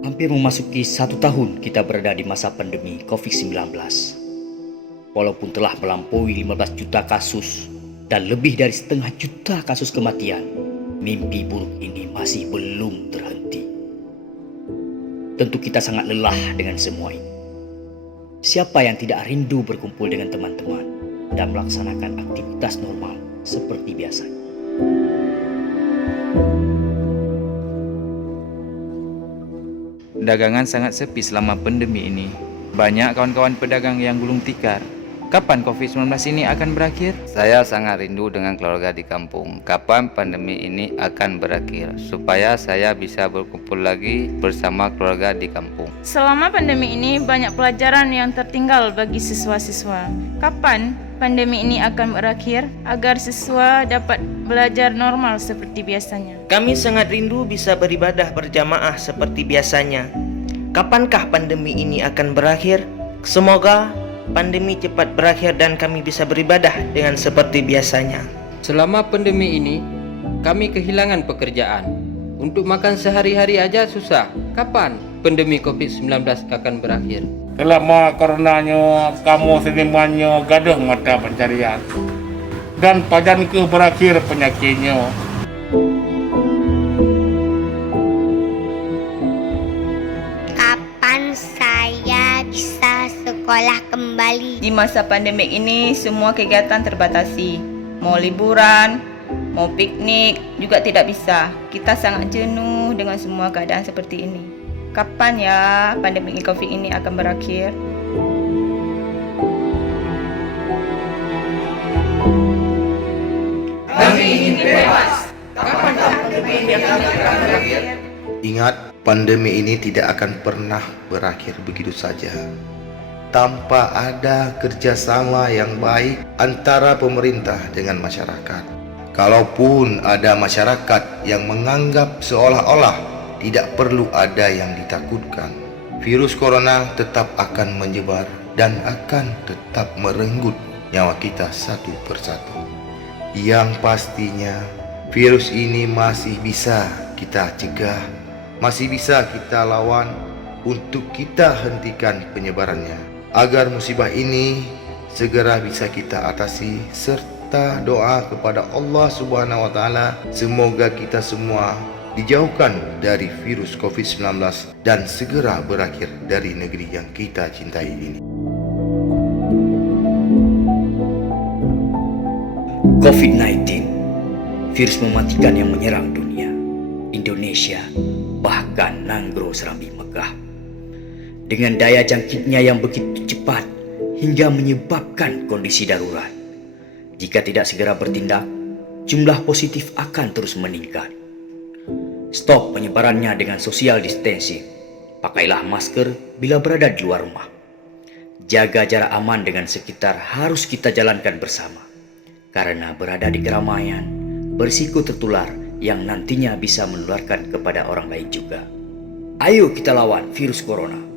Hampir memasuki 1 tahun kita berada di masa pandemi COVID-19. Walaupun telah melampaui 15 juta kasus dan lebih dari setengah juta kasus kematian, mimpi buruk ini masih belum terhenti. Tentu kita sangat lelah dengan semua ini. Siapa yang tidak rindu berkumpul dengan teman-teman dan melaksanakan aktivitas normal seperti biasanya? Dagangan sangat sepi selama pandemi ini. Banyak kawan-kawan pedagang yang gulung tikar. Kapan COVID-19 ini akan berakhir? Saya sangat rindu dengan keluarga di kampung. Kapan pandemi ini akan berakhir, supaya saya bisa berkumpul lagi bersama keluarga di kampung. Selama pandemi ini banyak pelajaran yang tertinggal bagi siswa-siswa. Kapan pandemi ini akan berakhir agar siswa dapat belajar normal seperti biasanya? Kami sangat rindu bisa beribadah berjamaah seperti biasanya. Kapankah pandemi ini akan berakhir? Semoga pandemi cepat berakhir dan kami bisa beribadah dengan seperti biasanya. Selama pandemi ini, kami kehilangan pekerjaan. Untuk makan sehari-hari aja susah. Kapan pandemi COVID-19 akan berakhir? Selama coronanya, kamu senimannya gaduh mata pencarian. Dan pajanku berakhir penyakitnya. Kapan saya bisa sekolah kembali? Di masa pandemik ini semua kegiatan terbatasi. Mau liburan, mau piknik juga tidak bisa. Kita sangat jenuh dengan semua keadaan seperti ini. Kapan ya pandemi COVID ini akan berakhir? Kami ingin bebas. Kapan pandemi ini akan berakhir? Ingat, pandemi ini tidak akan pernah berakhir begitu saja tanpa ada kerjasama yang baik antara pemerintah dengan masyarakat. Kalaupun ada masyarakat yang menganggap seolah-olah tidak perlu ada yang ditakutkan, virus corona tetap akan menyebar dan akan tetap merenggut nyawa kita satu persatu. Yang pastinya, virus ini masih bisa kita cegah, masih bisa kita lawan untuk kita hentikan penyebarannya, agar musibah ini segera bisa kita atasi, serta doa kepada Allah Subhanahu wa Ta'ala semoga kita semua dijauhkan dari virus COVID-19 dan segera berakhir dari negeri yang kita cintai ini. COVID-19, virus mematikan yang menyerang dunia, Indonesia, bahkan Nanggro Serambi Mekah. Dengan daya jangkitnya yang begitu cepat hingga menyebabkan kondisi darurat. Jika tidak segera bertindak, jumlah positif akan terus meningkat. Stop penyebarannya dengan social distancing. Pakailah masker bila berada di luar rumah. Jaga jarak aman dengan sekitar harus kita jalankan bersama. Karena berada di keramaian, berisiko tertular yang nantinya bisa menularkan kepada orang lain juga. Ayo kita lawan virus corona.